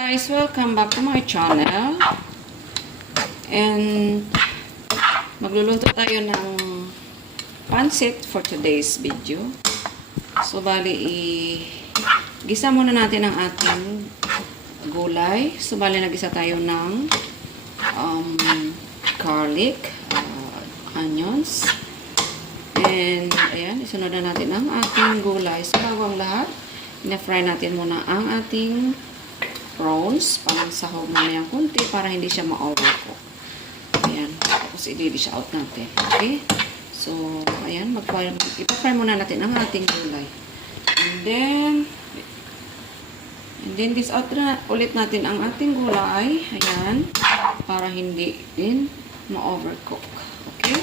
Guys, welcome back to my channel. And magluluto tayo ng pancit for today's video. So bali gisa muna natin ang ating gulay. So bali nagisa tayo ng garlic, onions. And ayan, isunod na natin ang ating gulay. So bago ang lahat, ina-fry natin muna ang ating prawns, pang-sahog namin yung kunti para hindi siya ma-overcook. Ayan. Tapos i-dish out natin. Okay? So, ayan. Ipa-fry muna natin ang ating gulay. And then dish out na ulit natin ang ating gulay. Ayan. Para hindi din ma-overcook. Okay?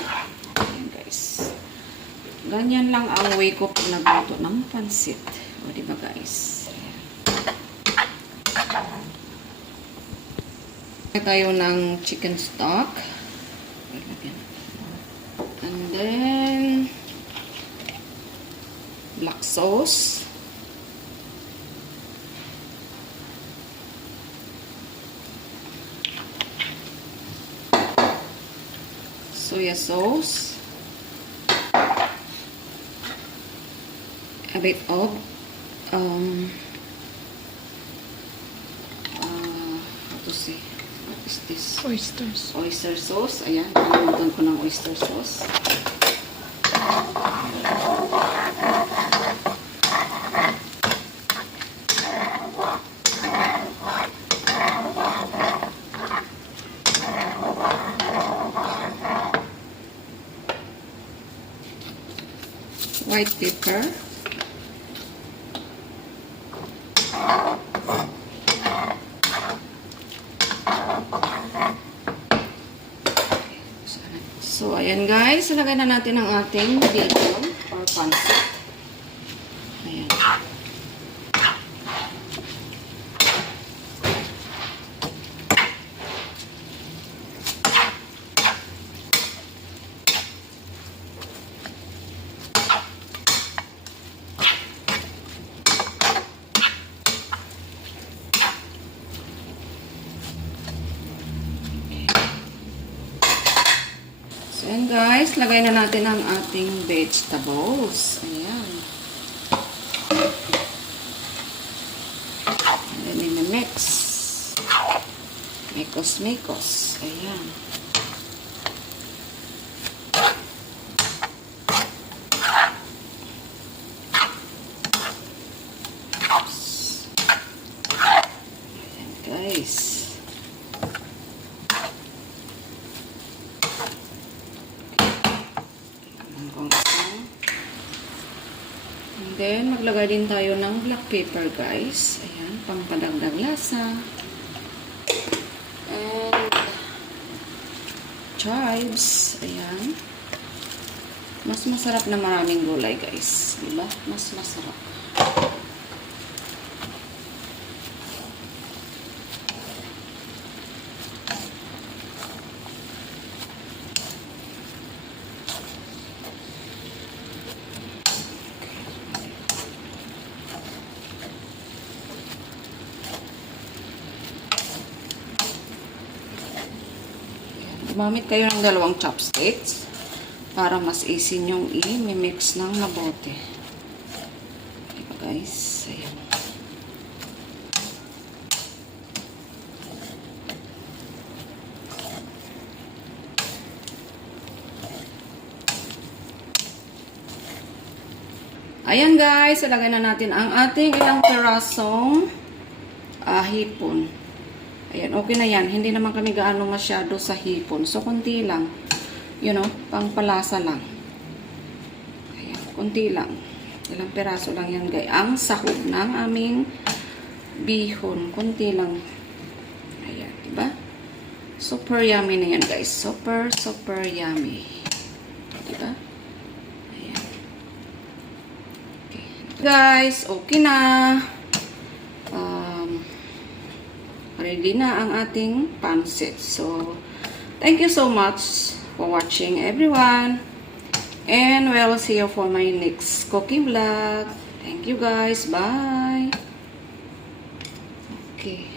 Ayan guys. Ganyan lang ang way ko pag nagluto ng pansit. O, diba guys? Tayo ng chicken stock. And then black sauce. Soya sauce. A bit of how to say, what is this? Oyster sauce. Ayan, nalimutan ko ng oyster sauce. White pepper. So, ayan guys. Ilagay na natin ang ating bacon or pancit. Ayan. Ayan guys, lagay na natin ang ating vegetables. Ayan. And then in-mix. Mikos-mikos. Ayan. Ayan guys. Then, maglagay din tayo ng black pepper, guys. Ayan, pangpadagdag lasa. And chives. Ayan. Mas masarap na maraming gulay, guys. Diba? Mas masarap. Gumamit kayo ng dalawang chopsticks para mas easy nyong i-mix ng mabuti. Diba guys? Ayan. Ayan guys, ilagay na natin ang ating ilang pirasong hipon. Ayan, okay na yan. Hindi naman kami gaano masyado sa hipon. So, konti lang. You know, pangpalasa lang. Ayan, konti lang. Ilang peraso lang yan, guys. Ang sahog ng aming bihon. Konti lang. Ayan, diba? Super yummy na yan, guys. Super, super yummy. Diba? Ayan. Okay. Guys, okay na. Ready na ang ating pancit. So, thank you so much for watching everyone. And we'll see you for my next cooking vlog. Thank you guys. Bye. Okay.